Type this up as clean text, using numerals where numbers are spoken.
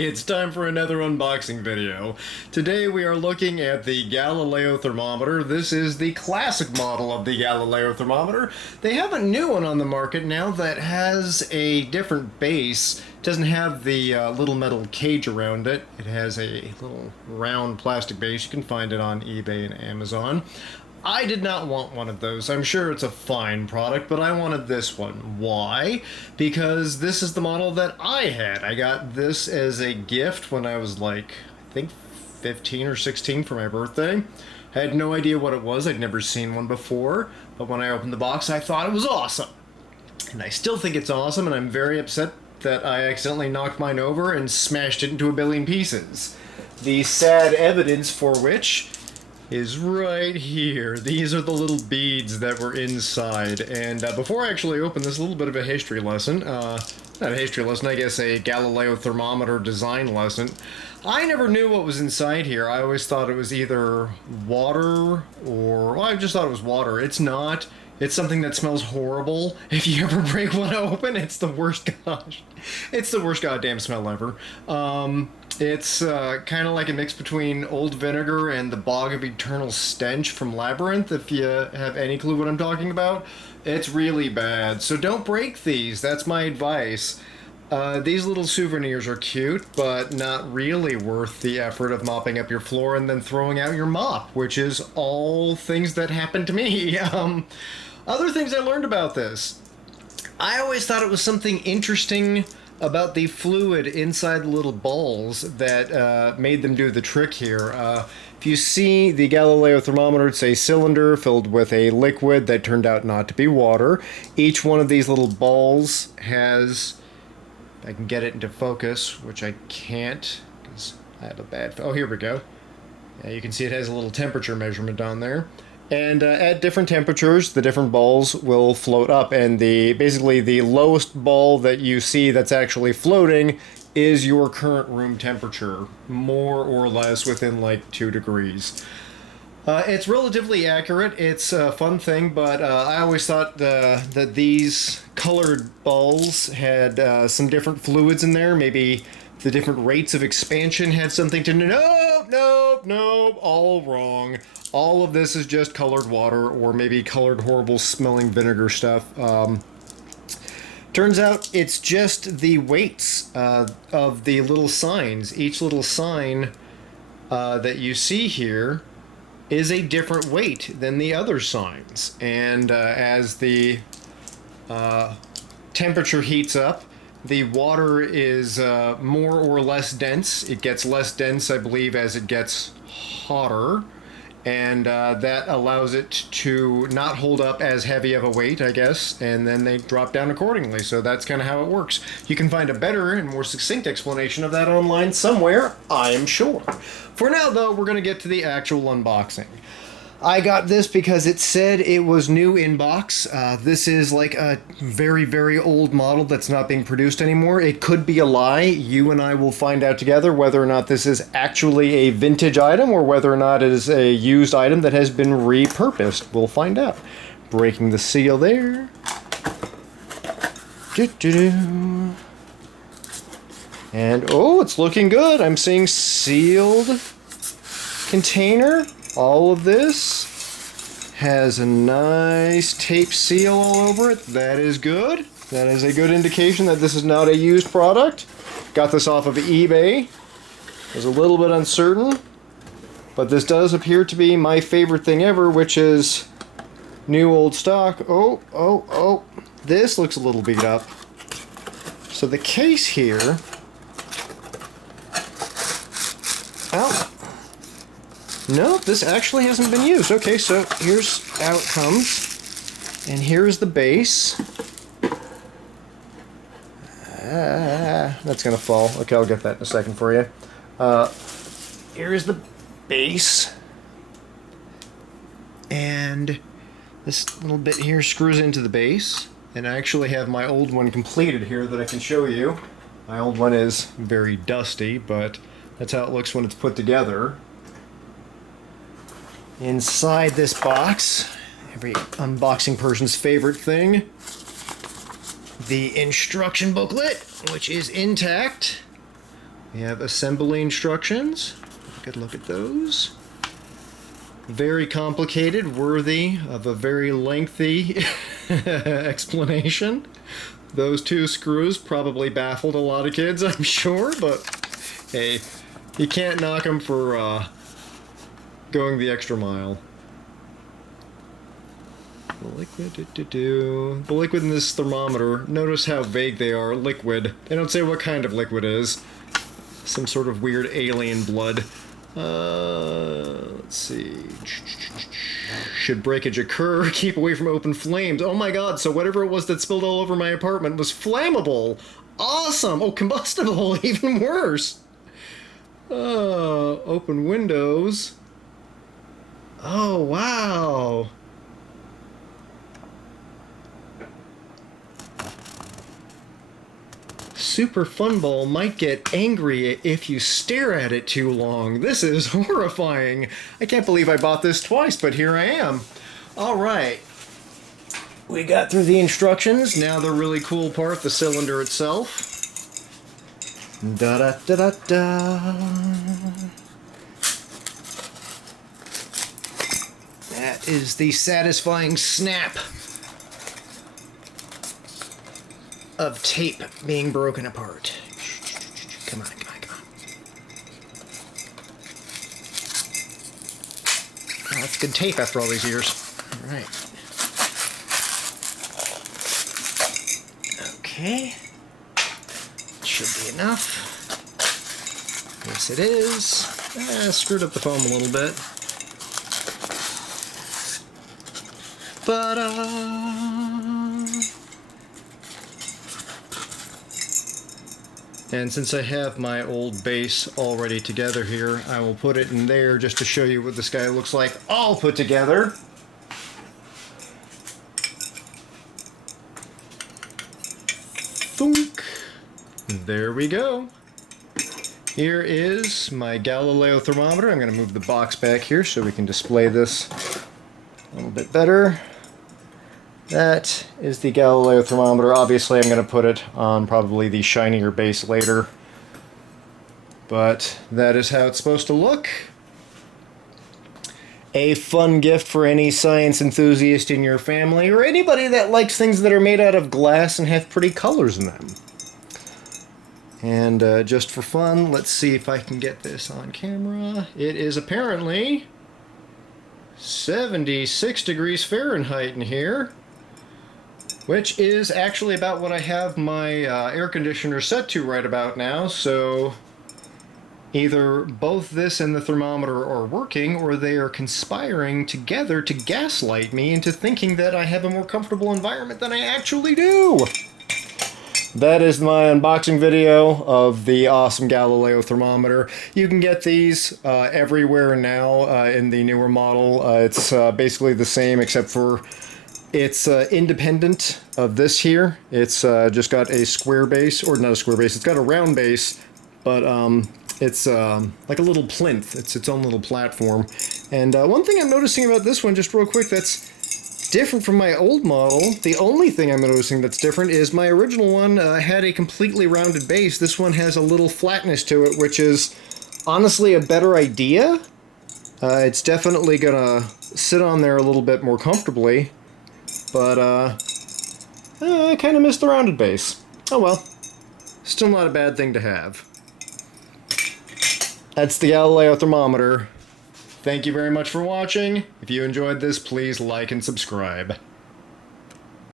It's time for another unboxing video. Today we are looking at the Galileo Thermometer. This is the classic model of the Galileo Thermometer. They have a new one on the market now that has a different base. It doesn't have the little metal cage around it. It has a little round plastic base. You can find it on eBay and Amazon. I did not want one of those. I'm sure it's a fine product, but I wanted this one. Why? Because this is the model that I had. I got this as a gift when I was like, I think 15 or 16 for my birthday. I had no idea what it was. I'd never seen one before, but when I opened the box, I thought it was awesome. And I still think it's awesome, and I'm very upset that I accidentally knocked mine over and smashed it into a billion pieces. The sad evidence for which is right here. These are the little beads that were inside. And before I actually open this, a little bit of a history lesson. Not a history lesson, I guess a Galileo thermometer design lesson. I never knew what was inside here. I always thought it was either water or... well, I just thought it was water. It's not. It's something that smells horrible. If you ever break one open, it's the worst, gosh. It's the worst goddamn smell ever. It's kind of like a mix between old vinegar and the Bog of Eternal Stench from Labyrinth, if you have any clue what I'm talking about. It's really bad, so don't break these. That's my advice. These little souvenirs are cute, but not really worth the effort of mopping up your floor and then throwing out your mop, which is all things that happened to me. Other things I learned about this. I always thought it was something interesting about the fluid inside the little balls that made them do the trick here. If you see the Galileo thermometer, it's a cylinder filled with a liquid that turned out not to be water. Each one of these little balls has... I can get it into focus, which I can't because I have a bad... oh, here we go. Yeah, you can see it has a little temperature measurement on there. And at different temperatures, the different balls will float up. And basically the lowest ball that you see that's actually floating is your current room temperature, more or less within like 2 degrees. It's relatively accurate. It's a fun thing, but I always thought that these colored balls had some different fluids in there. Maybe the different rates of expansion had something to... Nope, all wrong. All of this is just colored water, or maybe colored horrible smelling vinegar stuff. Turns out it's just the weights of the little signs. Each little sign that you see here is a different weight than the other signs. And as the temperature heats up, the water is more or less dense. It gets less dense, I believe, as it gets hotter. And that allows it to not hold up as heavy of a weight, I guess, and then they drop down accordingly. So that's kind of how it works. You can find a better and more succinct explanation of that online somewhere, I am sure. For now, though, we're going to get to the actual unboxing. I got this because it said it was new in box. This is like a very, very old model that's not being produced anymore. It could be a lie. You and I will find out together whether or not this is actually a vintage item or whether or not it is a used item that has been repurposed. We'll find out. Breaking the seal there. And, oh, it's looking good. I'm seeing sealed container. All of this has a nice tape seal all over it. That is good. That is a good indication that this is not a used product. Got this off of eBay. I was a little bit uncertain, but this does appear to be my favorite thing ever, which is new old stock. Oh. This looks a little beat up. So the case here... oh. No, this actually hasn't been used. Okay, so here's how it comes. And here's the base. That's going to fall. Okay, I'll get that in a second for you. Here's the base. And this little bit here screws into the base. And I actually have my old one completed here that I can show you. My old one is very dusty, but that's how it looks when it's put together. Inside this box, every unboxing person's favorite thing, the instruction booklet, which is intact. We have assembly instructions. Good look at those. Very complicated, worthy of a very lengthy explanation. Those two screws probably baffled a lot of kids, I'm sure, but hey, you can't knock them for going the extra mile. The liquid in this thermometer, notice how vague they are. Liquid. They don't say what kind of liquid is. Some sort of weird alien blood. Let's see. Should breakage occur, keep away from open flames. Oh my god, so whatever it was that spilled all over my apartment was flammable. Awesome. Oh, combustible, even worse. Open windows. Oh, wow. Super Fun Ball might get angry if you stare at it too long. This is horrifying. I can't believe I bought this twice, but here I am. All right. We got through the instructions. Now the really cool part, the cylinder itself. Da-da-da-da-da. That is the satisfying snap of tape being broken apart. Come on, come on, come on. Oh, that's good tape after all these years. All right. Okay. Should be enough. Yes, it is. Screwed up the foam a little bit. And since I have my old base already together here, I will put it in there just to show you what this guy looks like all put together. Thunk. There we go. Here is my Galileo thermometer. I'm going to move the box back here so we can display this a little bit better. That is the Galileo thermometer. Obviously, I'm going to put it on probably the shinier base later. But that is how it's supposed to look. A fun gift for any science enthusiast in your family, or anybody that likes things that are made out of glass and have pretty colors in them. And just for fun, let's see if I can get this on camera. It is apparently 76 degrees Fahrenheit in here, which is actually about what I have my air conditioner set to right about now. So either both this and the thermometer are working, or they are conspiring together to gaslight me into thinking that I have a more comfortable environment than I actually do. That is my unboxing video of the awesome Galileo thermometer. You can get these everywhere now in the newer model. It's basically the same, except for it's independent of this here. It's just got a square base, or not a square base, it's got a round base, but it's like a little plinth. It's its own little platform. And one thing I'm noticing about this one, just real quick, that's different from my old model, the only thing I'm noticing that's different is my original one had a completely rounded base. This one has a little flatness to it, which is honestly a better idea. It's definitely gonna sit on there a little bit more comfortably, but I kind of miss the rounded base. Oh well, still not a bad thing to have. That's the Galileo thermometer. Thank you very much for watching. If you enjoyed this, please like and subscribe.